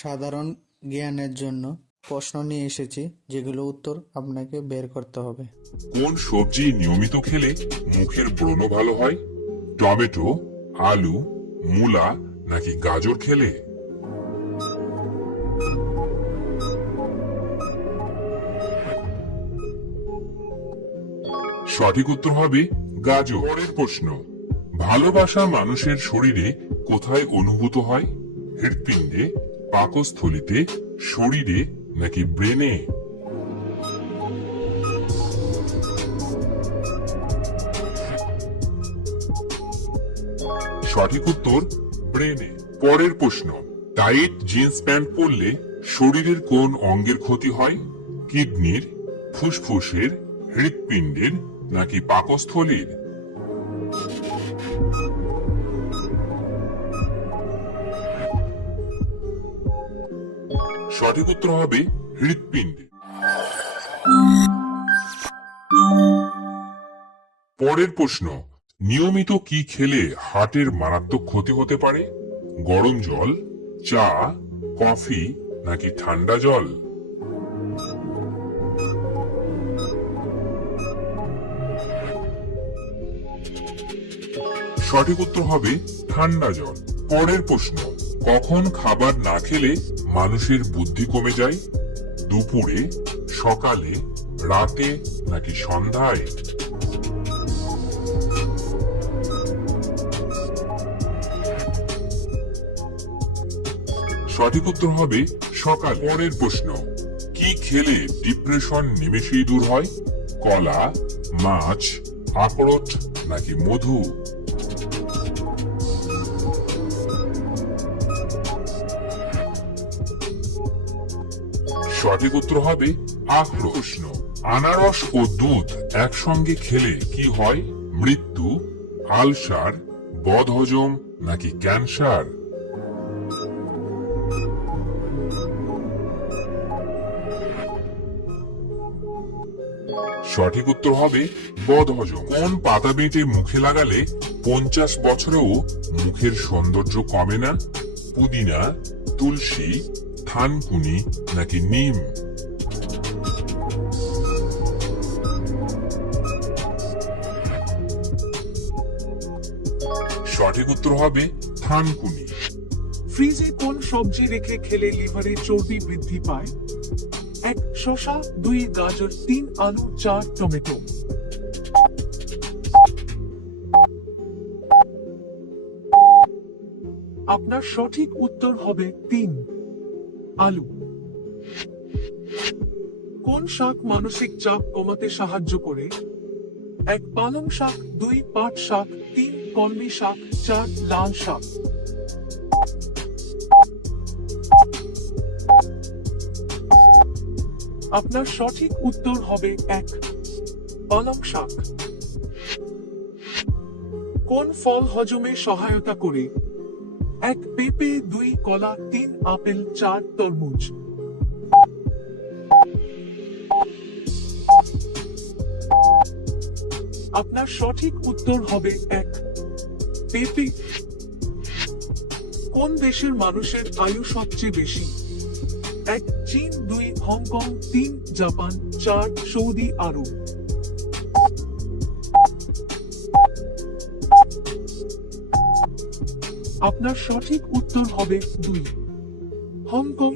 সাধারণ জ্ঞানের জন্য প্রশ্ন নিয়ে এসেছি, যেগুলো উত্তর আপনাকে বের করতে হবে। কোন সবজি নিয়মিত খেলে মুখের ব্রণ ভালো হয়? টমেটো, আলু, মূলা নাকি গাজর খেলে? সঠিক উত্তর হবে গাজর। পরের প্রশ্ন, ভালোবাসা মানুষের শরীরে কোথায় অনুভূত হয়? হৃৎপিণ্ডে, পাকস্থলীতে, শরীরে নাকি ব্রেনে? সঠিক উত্তর ব্রেনে। পরের প্রশ্ন, টাইট জিন্স প্যান্ট পরলে শরীরের কোন অঙ্গের ক্ষতি হয়? কিডনির, ফুসফুসের, হৃৎপিণ্ডের নাকি পাকস্থলীর? সঠিক উত্তর হবে হৃৎপিণ্ডে। পরের প্রশ্ন, নিয়মিত কি খেলে হার্টের মারাত্মক ক্ষতি হতে পারে? গরম জল, চা, কফি নাকি ঠান্ডা জল? সঠিক উত্তর হবে ঠান্ডা জল। পরের প্রশ্ন, কখন খাবার না খেলে মানুষের বুদ্ধি কমে যায়? দুপুরে, সকালে, রাতে নাকি সন্ধ্যায়? সঠিক উত্তর হবে সকাল। পরের প্রশ্ন, কি খেলে ডিপ্রেশন নিমেষেই দূর হয়? কলা, মাছ, আখরোট নাকি মধু? সঠিক উত্তর হবে আখরোট। প্রশ্ন, আনারস ও দুধ একসঙ্গে খেলে কি হয়? মৃত্যু, আলসার, বদহজম নাকি ক্যান্সার? সঠিক উত্তর হবে বদহজম। কোন পাতা বেটে মুখে লাগালে 50 বছরেও মুখের সৌন্দর্য কমে না? পুদিনা, তুলসী, থানকুনি নাকি নিম? সঠিক উত্তর হবে থানকুনি। ফ্রিজে কোন সবজি রেখে খেলে লিভারে চর্বি বৃদ্ধি পায়? 1 শসা, 2 গাজর, 3 আলু, 4 টমেটো। আপনার সঠিক উত্তর হবে 3 আলু। কোন শাক মানসিক চাপ কমাতে সাহায্য করে? 1 পালং শাক, 2 পাট শাক, 3 কলমি শাক, 4 লাল শাক। আপনার সঠিক উত্তর হবে 1 পালং শাক। কোন ফল হজমে সহায়তা করে? 1 পেঁপে, 2 কলা, 3 আপেল, 4 তরমুজ। আপনার সঠিক উত্তর হবে 1 পেঁপে। কোন দেশের মানুষের আয়ু সবচেয়ে বেশি? 1 চীন, 2 হংকং, 3 জাপান, 4 সৌদি আরব। আপনার সঠিক উত্তর হবে 2 হংকং।